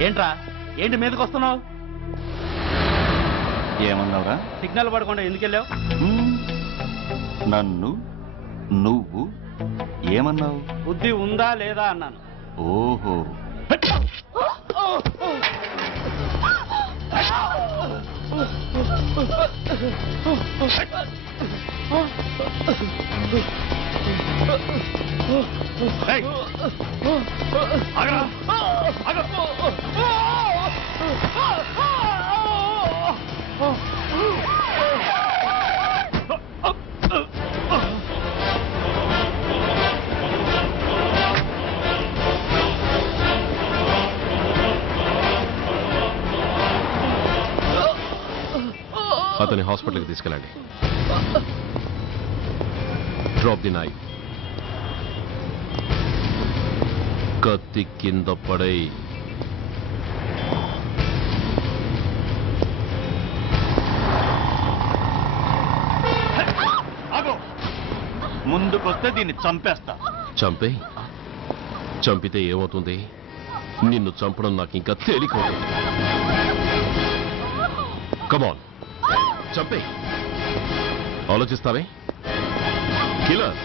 ఏంట్రా? ఏంటి మీదకి వస్తున్నావు? ఏమన్నావురా? సిగ్నల్ పడకుండా ఎందుకు వెళ్ళావు. నన్ను నువ్వు ఏమన్నావు? బుద్ధి ఉందా లేదా అన్నాను. ఓహో. ఏయ్! ఆగరా! ఆగు! అతని హాస్పిటల్కి తీసుకెళ్ళండి డ్రాప్ ది నైఫ్ కత్తి కింద పడై! ముందుకొస్తే దీన్ని చంపేస్తా. చంపే? చంపితే ఏమవుతుంది? నిన్ను చంపడం నాకు ఇంకా తేలికవుతుంది కమాన్ చంపే. ఆలోచిస్తావే? కిలర్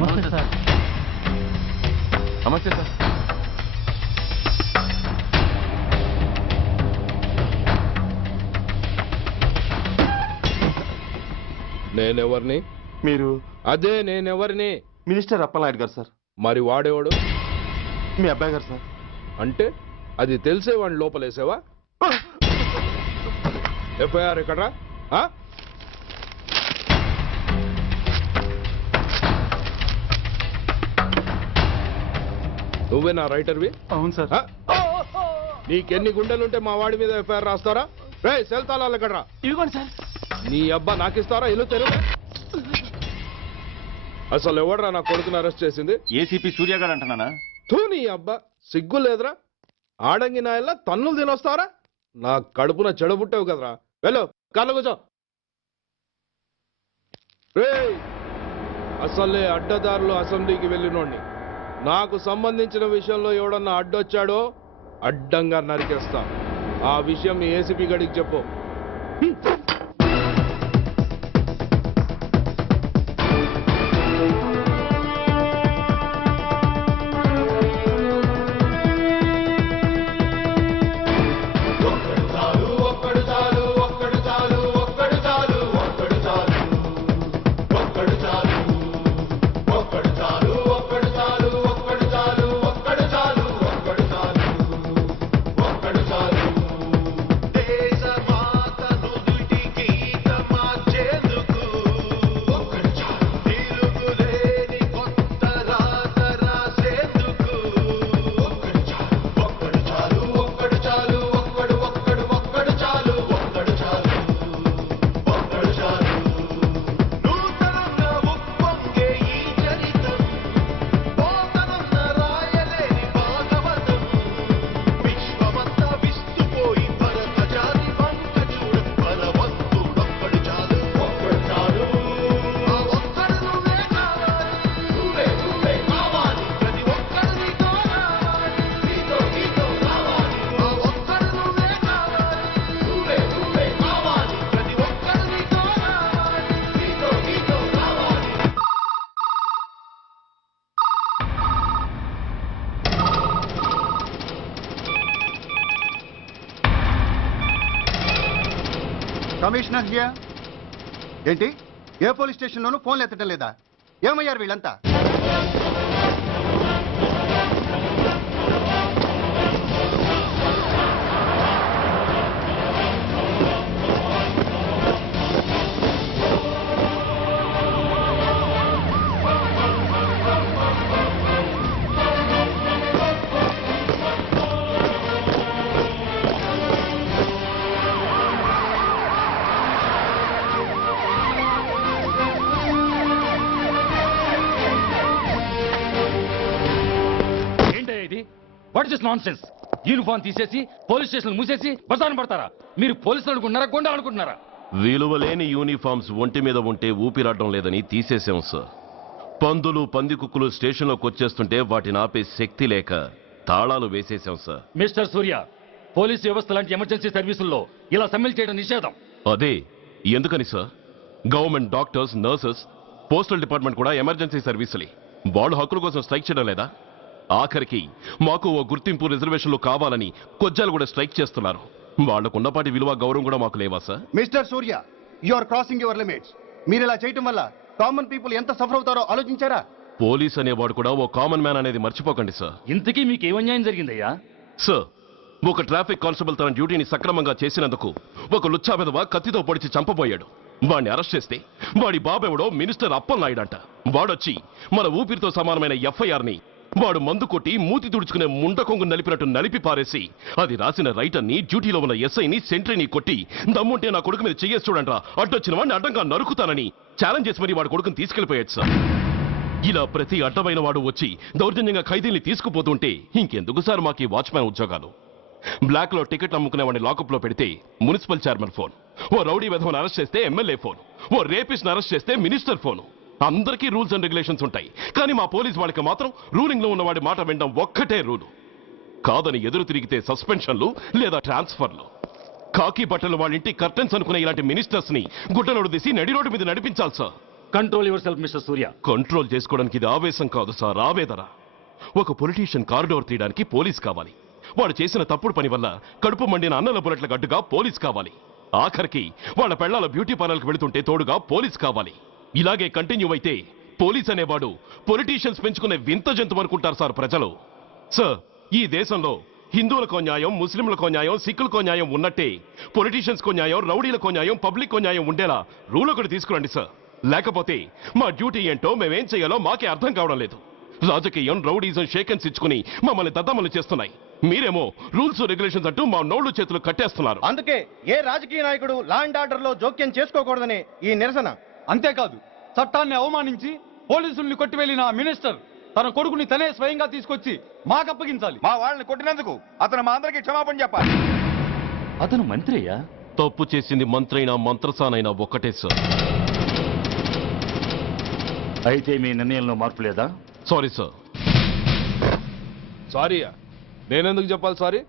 నమస్తే సార్. నమస్తే సార్. నేనెవరిని? మీరు? అదే నేనెవరిని? మినిస్టర్ అప్పలనాయుడు గారు సార్. మరి వాడేవాడు? మీ అబ్బాయి గారు సార్. అంటే అది తెలిసే వాడిని లోపలేసావా ఎఫ్ఐఆర్ ఎక్కడ్రా? నువ్వే నా రైటర్వి? అవును సార్? నీకెన్ని గుండెలుంటే మా వాడి మీద ఎఫ్ఐఆర్ రాస్తారా? రే సెల్ తాళాలు ఎక్కడ్రా? ఇదిగోండి సార్. నీ అబ్బా నాకిస్తారా? ఇల్లు తెరువు. అసలు ఎవడరా నా కొడుకుని అరెస్ట్ చేసింది? ఏసీపీ సూర్య గారు అంటున్నానా? తూ నీ అబ్బా సిగ్గు లేదురా. ఆడంగి నాయల్లా తన్నులు తినొస్తారా? నా కడుపున చెడబుట్టావు కదరా. వెళ్ళు కళ్ళు కూర్చో. రేయ్ అసలే అడ్డదారులు అసెంబ్లీకి వెళ్ళినోడిని. నాకు సంబంధించిన విషయంలో ఎవడన్నా అడ్డొచ్చాడో అడ్డంగా నరికేస్తా. ఆ విషయం ఏసీపీ గడికి చెప్పు. కృష్ణ ఏంటి? ఏ పోలీస్ స్టేషన్లోనూ ఫోన్లు ఎత్తడం లేదా? ఏమయ్యారు వీళ్ళంతా? ఇది? What is nonsense uniform తీసేసి పోలీస్ స్టేషన్ మూసేసి బజార్ను పడతారా? మీరు పోలీసులు అనుకుంటున్నారా గుండా అనుకుంటున్నారా? విలువలేని యూనిఫామ్స్ ఒంటి మీద ఉంటే ఊపిరాడడం లేదని తీసేసాం సార్ పందులు పందికుక్కులు స్టేషన్లోకి వచ్చేస్తుంటే వాటిని ఆపే శక్తి లేక తాళాలు వేసేసాం సార్ మిస్టర్ సూర్య పోలీస్ వ్యవస్థ లాంటి ఎమర్జెన్సీ సర్వీసుల్లో ఇలా సమ్మెలు చేయడం నిషేధం. అదే ఎందుకని sir government doctors nurses postal department కూడా ఎమర్జెన్సీ సర్వీసులే. వాళ్ళు హక్కుల కోసం స్ట్రైక్ చేయడం లేదా? ఆఖరికి మాకు ఓ గుర్తింపు రిజర్వేషన్లు కావాలని కొజ్జాలు కూడా స్ట్రైక్ చేస్తున్నారు. వాళ్ళకున్నపాటి విలువ గౌరవం కూడా మాకు లేవా sir? Mister Surya you are crossing your limits. మీరు ఇలా చేయటం వల్ల కామన్ పీపుల్ ఎంత సఫర్ అవుతారో ఆలోచించారా? పోలీస్ అనేవాడు కూడా ఓ కామన్ మ్యాన్ అనేది మర్చిపోకండి సార్. ఇంతకీ మీకు ఏమన్యాయం జరిగిందయ్యా? సార్ ఒక ట్రాఫిక్ కానిస్టేబుల్ తన డ్యూటీని సక్రమంగా చేసినందుకు ఒక లుచ్చా విధవ కత్తితో పొడిచి చంపబోయాడు. వాడిని అరెస్ట్ చేస్తే వాడి బాబెవడో మినిస్టర్ అప్పలనాయుడంట వాడొచ్చి మన ఊపిరితో సమానమైన ఎఫ్ఐఆర్ని వాడు మందు కొట్టి మూతి తుడుచుకునే ముండకొంగు నలిపినట్టు నలిపి పారేసి అది రాసిన రైటర్ని డ్యూటీలో ఉన్న ఎస్ఐని సెంట్రీని కొట్టి దమ్ముంటే నా కొడుకు మీద చెయ్యేసి చూడండిరా అడ్డొచ్చిన వాడిని అడ్డంగా నరుకుతానని ఛాలెంజ్ చేసి మరి వాడి కొడుకుని తీసుకెళ్ళిపోయాడు సార్. ఇలా ప్రతి అడ్డమైన వాడు వచ్చి దౌర్జన్యంగా ఖైదీల్ని తీసుకుపోతుంటే ఇంకెందుకు సార్ మాకు ఈ వాచ్మ్యాన్ ఉద్యోగాలు? బ్లాక్లో టికెట్ అమ్ముకునేవాడిని లాకప్లో పెడితే మున్సిపల్ చైర్మన్ ఫోన్ ఓ రౌడీ విధవను అరెస్ట్ చేస్తే ఎమ్మెల్యే ఫోన్ ఓ రేపిస్ట్ అరెస్ట్ చేస్తే మినిస్టర్ ఫోను. అందరికీ రూల్స్ అండ్ రెగ్యులేషన్స్ ఉంటాయి. కానీ మా పోలీస్ వాళ్ళకి మాత్రం రూలింగ్లో ఉన్నవాడి మాట వినడం ఒక్కటే రూలు. కాదని ఎదురు తిరిగితే సస్పెన్షన్లు లేదా ట్రాన్స్ఫర్లు. కాకి బట్టలు వాళ్ళ ఇంటి కర్టెన్స్ అనుకునే ఇలాంటి మినిస్టర్స్ని గుడ్డలోడు తీసి నడి రోడ్డు మీద నడిపించాలి sir. Control yourself mister Surya control చేసుకోవడానికి ఇది ఆవేశం కాదు సార్ ఆవేదన. ఒక పొలిటీషియన్ కారిడోర్ తీయడానికి పోలీస్ కావాలి. వాడు చేసిన తప్పుడు పని వల్ల కడుపు మండిన అన్నల బుల్లెట్ల గడ్డుగా పోలీస్ కావాలి. ఆఖరికి వాళ్ళ పెళ్ళాల బ్యూటీ పార్లర్కి వెళుతుంటే తోడుగా పోలీస్ కావాలి. ఇలాగే కంటిన్యూ అయితే పోలీస్ అనేవాడు పొలిటీషియన్స్ పెంచుకునే వింత జంతువు అనుకుంటారు సార్ ప్రజలు. సార్ ఈ దేశంలో హిందువులకో న్యాయం ముస్లింలకో న్యాయం సిక్కులకో న్యాయం ఉన్నట్టే పొలిటీషియన్స్కో న్యాయం రౌడీలకో న్యాయం పబ్లిక్కో న్యాయం ఉండేలా రూల్ ఒకటి తీసుకురండి సార్ లేకపోతే మా డ్యూటీ ఏంటో మేమేం చేయాలో మాకే అర్థం కావడం లేదు. రాజకీయం రౌడీజం షేకెన్స్ ఇచ్చుకుని మమ్మల్ని దద్దమలు చేస్తున్నాయి. మీరేమో రూల్స్ రెగ్యులేషన్స్ అంటూ మా నోళ్ళు చేతులు కట్టేస్తున్నారు. అందుకే ఏ రాజకీయ నాయకుడు లా అండ్ ఆర్డర్లో జోక్యం చేసుకోకూడదని ఈ నిరసన. అంతేకాదు చట్టాన్ని అవమానించి పోలీసుల్ని కొట్టివెళ్ళిన ఆ మినిస్టర్ తన కొడుకుని తనే స్వయంగా తీసుకొచ్చి మాకు అప్పగించాలి మా వాళ్ళని కొట్టినందుకు అతను మా అందరికి క్షమాపణ చెప్పాలి. అతను మంత్రి అయ్యా తప్పు చేసింది మంత్రైనా మంత్రసానైనా ఒక్కటే సార్. అయితే మీ నిర్ణయంలో మార్పు లేదా? Sorry sir. సారీయా? నేనెందుకు చెప్పాలి సారీ?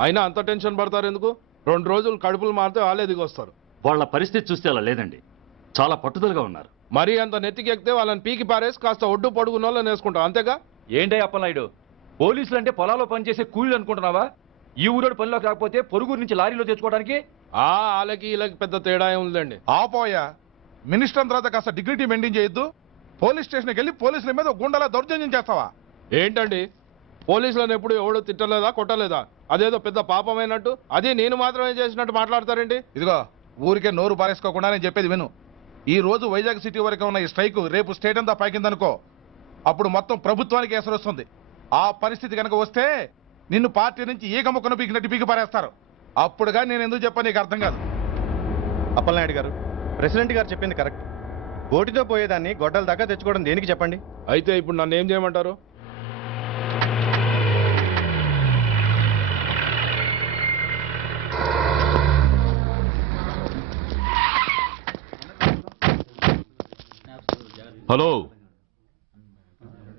అయినా అంత టెన్షన్ పడతారు ఎందుకు రెండు రోజులు కడుపులు మారితే వాళ్ళే దిగొస్తారు. వాళ్ళ పరిస్థితి చూస్తే అలా లేదండి. చాలా పట్టుదలగా ఉన్నారు. మరీ అంత నెత్తికి ఎక్కితే వాళ్ళని పీకి పారేసి కాస్త ఒడ్డు పొడుగున్న వాళ్ళని వేసుకుంటాం. అంతేగా? ఏంటే అప్పలనాయుడు? పోలీసులు అంటే పొలాల్లో పనిచేసే కూలీలు అనుకుంటున్నావా? ఈ ఊరోడు పనిలోకి రాకపోతే పొరుగురు నుంచి లారీలో తెచ్చుకోవడానికి? ఆ వాళ్ళకి వీళ్ళకి పెద్ద తేడా ఉందండి ఆపోయా. మినిస్టర్ తర్వాత కాస్త డిగ్నిటీ మెయింటైన్ చేయొద్దు. పోలీస్ స్టేషన్కి వెళ్ళి పోలీసుల మీద గుండెలా దౌర్జన్యం చేస్తావా? ఏంటండి? పోలీసులను ఎప్పుడు ఎవడు తిట్టలేదా కొట్టలేదా? అదేదో పెద్ద పాపమైనట్టు? అదే నేను మాత్రమే చేసినట్టు మాట్లాడతారేంటి? ఇదిగో ఊరికే నోరు పారేసుకోకుండా నేను చెప్పేది విను. ఈ రోజు వైజాగ్ సిటీ వరకు ఉన్న ఈ స్ట్రైక్ రేపు స్టేట్ అంతా పైకిందనుకో. అప్పుడు మొత్తం ప్రభుత్వానికి ఎసరు వస్తుంది. ఆ పరిస్థితి కనుక వస్తే నిన్ను పార్టీ నుంచి ఈగ ముక్కను పీకినట్టు పీకి పారేస్తారు. అప్పుడుగా నేను ఎందుకు చెప్పాను నీకు అర్థం కాదు. అప్పలనాయుడు గారు ప్రెసిడెంట్ గారు చెప్పింది కరెక్ట్. ఓటితో పోయేదాన్ని గొడ్డల దాకా తెచ్చుకోవడం దేనికి చెప్పండి? అయితే ఇప్పుడు నన్ను ఏం చేయమంటారు? హలో.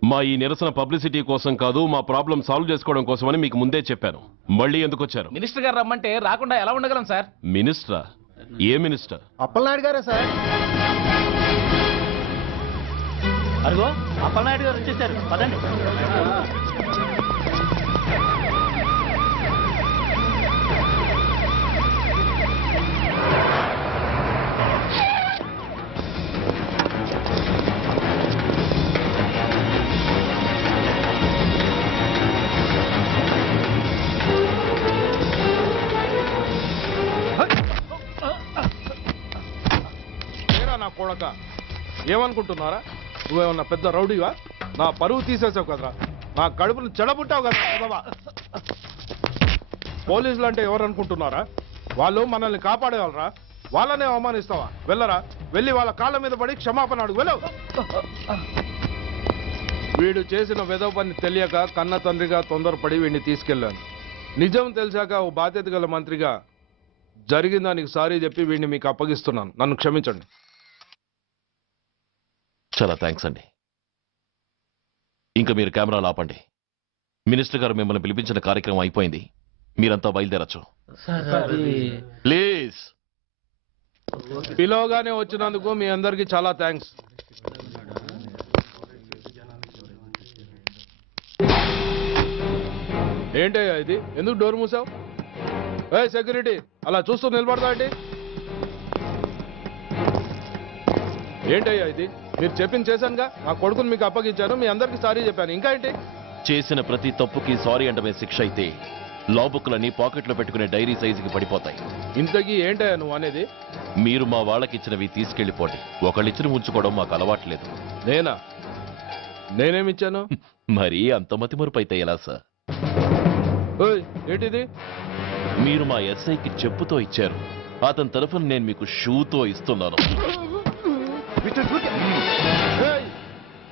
మా ఈ నిరసన పబ్లిసిటీ కోసం కాదు మా ప్రాబ్లం సాల్వ్ చేసుకోవడం కోసమని మీకు ముందే చెప్పాను. మళ్ళీ ఎందుకు వచ్చారు? మినిస్టర్ గారు రమ్మంటే రాకుండా ఎలా ఉండగలం సార్? మినిస్టరా? ఏ మినిస్టర్? అప్పలనాయుడు గారే సార్. అదిగో అప్పలనాయుడు గారు వచ్చేసారు. పదండి. ఏమనుకుంటున్నారా? నువ్వేమన్నా పెద్ద రౌడీవా? నా పరువు తీసేసావు కదరా. నా కడుపును చెడబుట్టావు కదా ఎదవా. పోలీసులు అంటే ఎవరు అనుకుంటున్నారా వాళ్ళు మనల్ని కాపాడేవాళ్ళరా? వాళ్ళనే అవమానిస్తావా? వెళ్ళరా. వెళ్ళి వాళ్ళ కాళ్ళ మీద పడి క్షమాపణ అడుగు. వెళ్ళవు వీడు చేసిన వెదవ పని తెలియక కన్న తండ్రిగా తొందరపడి వీడిని తీసుకెళ్ళాను. నిజం తెలిసాక ఓ బాధ్యత గల మంత్రిగా జరిగిన దానికి సారీ చెప్పి వీడిని మీకు అప్పగిస్తున్నాను. నన్ను క్షమించండి. చాలా థ్యాంక్స్ అండి. ఇంకా మీరు కెమెరాలు ఆపండి. మినిస్టర్ గారు మిమ్మల్ని పిలిపించిన కార్యక్రమం అయిపోయింది. మీరంతా బయలుదేరచ్చు. ప్లీజ్ పిలవగానే వచ్చినందుకు మీ అందరికీ చాలా థ్యాంక్స్ ఏంటయ్యా ఇది? ఎందుకు డోర్ మూసావు? ఏ సెక్యూరిటీ అలా చూస్తూ నిలబడతా ఏంటి ఏంటయ్యా ఇది? మీరు చెప్పింది చేశానుగా. నా కొడుకుని మీకు అప్పగించాను. మీ అందరికీ సారీ చెప్పాను. ఇంకా ఏంటి? చేసిన ప్రతి తప్పుకి సారీ అంటమే శిక్ష అయితే లా పాకెట్లో పెట్టుకునే డైరీ సైజుకి పడిపోతాయి. ఇంతకీ ఏంటయ్యా నువ్వు అనేది? మీరు మా వాళ్ళకిచ్చినవి తీసుకెళ్ళిపోండి ఒకళ్ళిచ్చిన ఉంచుకోవడం మాకు అలవాట్లేదు నేనా? నేనేమిచ్చాను మరీ అంత మతిమరుపు అయితే ఎలా సార్? ఓయ్ ఏంటిది? మీరు మా ఎస్ఐకి చెప్పుతో ఇచ్చారు. అతని తరఫున నేను మీకు షూతో ఇస్తున్నాను. ఏయ్!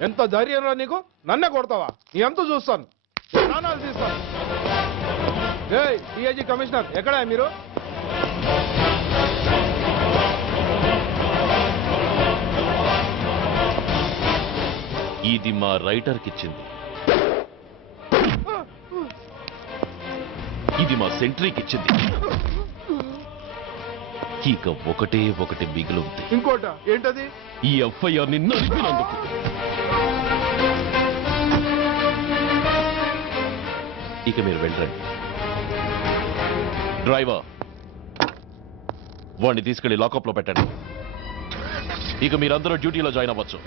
ఎంత ధైర్యం రా నీకు? నన్నే కొడతావా? నీ ఎంత చూస్తాను. ప్రాణాలు తీస్తాను ఏయ్ కమిషనర్ ఎక్కడా మీరు? ఇది మా రైటర్కి ఇచ్చింది ఇది మా సెంట్రీకి ఇచ్చింది ఇక ఒకటే ఒకటి మిగిలింది ఇంకోట ఏంటది? ఈ ఎఫ్ఐఆర్ నలిపినందుకు ఇక మీరు వెళ్ళండి. డ్రైవర్ వాడిని తీసుకెళ్ళి లాకప్లో పెట్టండి. ఇక మీరందరూ డ్యూటీలో జాయిన్ అవ్వచ్చు.